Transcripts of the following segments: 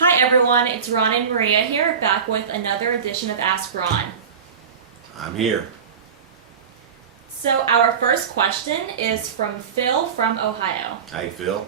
Hi everyone, it's Ron and Maria here, back with another edition of Ask Ron. I'm here. So our first question is from Phil from Ohio. How you feel?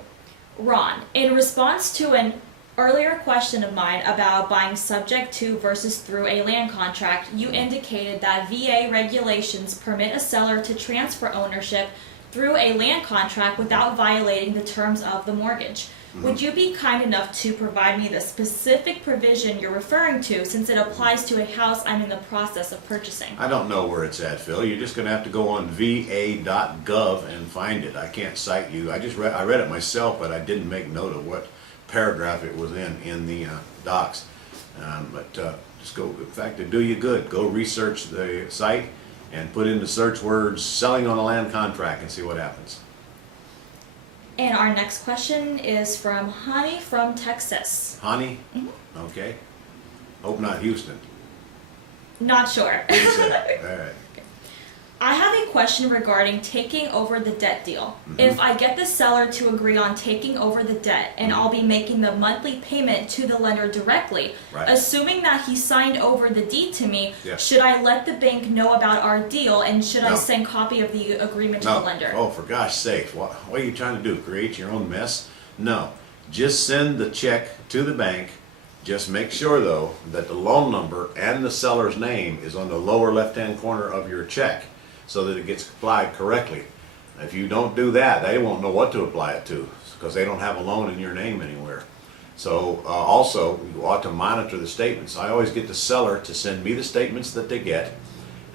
Ron, in response to an earlier question of mine about buying subject to versus through a land contract, you indicated that VA regulations permit a seller to transfer ownership through a land contract without violating the terms of the mortgage. Would you be kind enough to provide me the specific provision you're referring to, since it applies to a house I'm in the process of purchasing? I don't know where it's at, Phil. You're just going to have to go on va.gov and find it. I can't cite you. I read it myself, but I didn't make note of what paragraph it was in the docs. Just go. In fact, to do you good, go research the site and put in the search words "selling on a land contract" and see what happens. And our next question is from Hani from Texas. Hani? Okay. Hope not Houston. Not sure. What do you say? All right. I have a question regarding taking over the debt deal. If I get the seller to agree on taking over the debt and I'll be making the monthly payment to the lender directly, Right. assuming that he signed over the deed to me, Yeah. should I let the bank know about our deal, and should I No. send copy of the agreement to No. the lender? Oh, for gosh sakes, what are you trying to do? Create your own mess? No. Just send the check to the bank. Just make sure, though, that the loan number and the seller's name is on the lower left-hand corner of your check so that it gets applied correctly. If you don't do that, they won't know what to apply it to because they don't have a loan in your name anywhere. So also, you ought to monitor the statements. I always get the seller to send me the statements that they get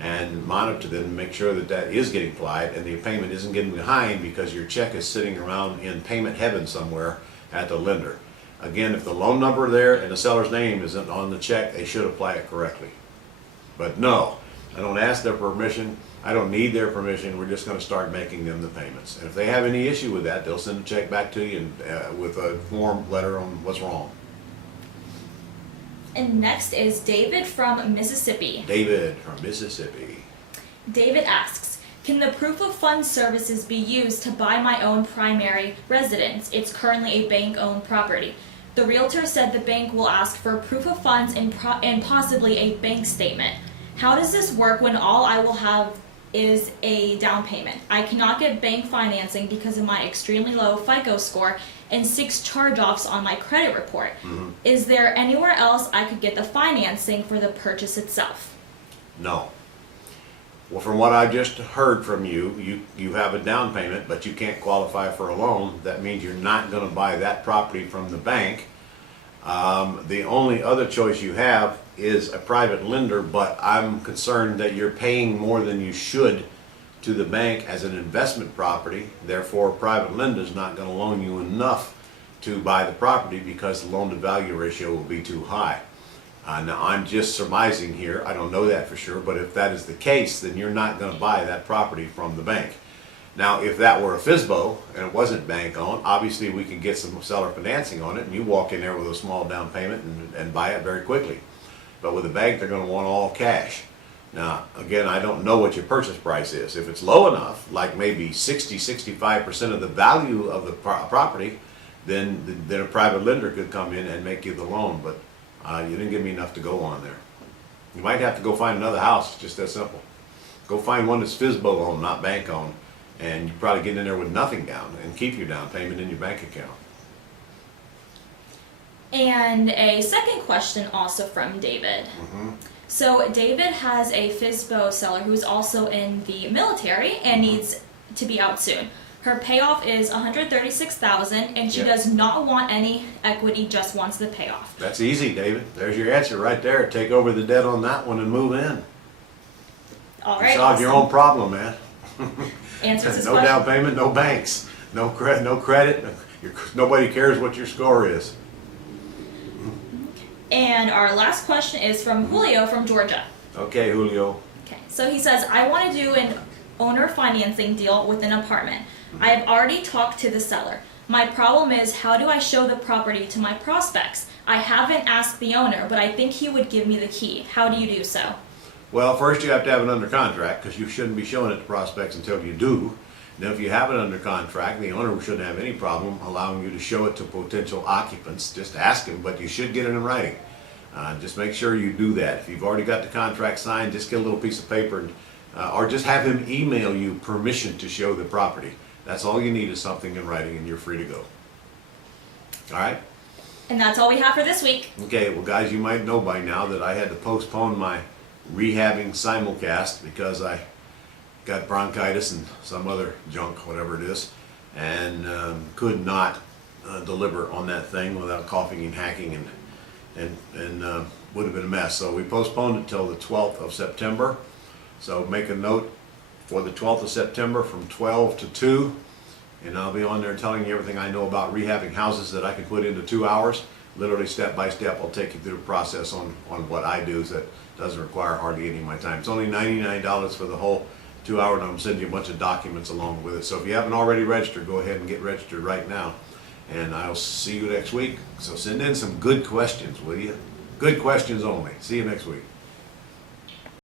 and monitor them and make sure that that is getting applied and the payment isn't getting behind because your check is sitting around in payment heaven somewhere at the lender. Again, if the loan number there and the seller's name isn't on the check, they should apply it correctly. But no, I don't ask their permission. I don't need their permission. We're just going to start making them the payments. And if they have any issue with that, they'll send a check back to you and, with a form letter on what's wrong. And next is David from Mississippi. David from Mississippi. David asks, can the proof of funds services be used to buy my own primary residence? It's currently a bank-owned property. The realtor said the bank will ask for proof of funds and possibly a bank statement. How does this work when all I will have is a down payment? I cannot get bank financing because of my extremely low FICO score and 6 charge-offs on my credit report. Is there anywhere else I could get the financing for the purchase itself? No. Well, from what I just heard from you, you have a down payment, but you can't qualify for a loan. That means you're not going to buy that property from the bank. The only other choice you have is a private lender, but I'm concerned that you're paying more than you should to the bank as an investment property. Therefore, a private lender is not going to loan you enough to buy the property because the loan-to-value ratio will be too high. Now, I'm just surmising here. I don't know that for sure, but if that is the case, then you're not going to buy that property from the bank. Now, if that were a FSBO and it wasn't bank-owned, obviously we can get some seller financing on it, and you walk in there with a small down payment and buy it very quickly. But with a bank, they're going to want all cash. Now, again, I don't know what your purchase price is. If it's low enough, like maybe 60-65% of the value of the property, then a private lender could come in and make you the loan. But you didn't give me enough to go on there. You might have to go find another house. It's just that simple. Go find one that's FSBO owned, not bank owned, and you probably get in there with nothing down and keep your down payment in your bank account. And a second question also from David. So David has a FSBO seller who's also in the military and needs to be out soon. Her payoff is $136,000, and she does not want any equity, just wants the payoff. That's easy, David. There's your answer right there. Take over the debt on that one and move in. All right. Solve your own problem, man. Answers his No question. down payment, no banks, no credit. Nobody cares what your score is. And our last question is from Julio from Georgia. Okay, Julio. Okay, so he says, I want to do an owner financing deal with an apartment. I have already talked to the seller. My problem is, how do I show the property to my prospects? I haven't asked the owner, but I think he would give me the key. How do you do so? Well, first you have to have it under contract because you shouldn't be showing it to prospects until you do. Now, if you have it under contract, the owner shouldn't have any problem allowing you to show it to potential occupants. Just ask him, but you should get it in writing. Just make sure you do that. If you've already got the contract signed, just get a little piece of paper, and, or just have him email you permission to show the property. That's all you need is something in writing, and you're free to go. All right? And that's all we have for this week. Okay, well guys, you might know by now that I had to postpone my rehabbing simulcast because I got bronchitis and some other junk, whatever it is, and could not deliver on that thing without coughing and hacking, and would have been a mess. So we postponed it till the 12th of September. So make a note for the 12th of September from 12 to 2. And I'll be on there telling you everything I know about rehabbing houses that I can put into 2 hours. Literally step by step, I'll take you through the process on what I do that doesn't require hardly any of my time. It's only $99 for the whole 2 hour, and I'm sending you a bunch of documents along with it. So if you haven't already registered, go ahead and get registered right now. And I'll see you next week. So send in some good questions, will you? Good questions only. See you next week.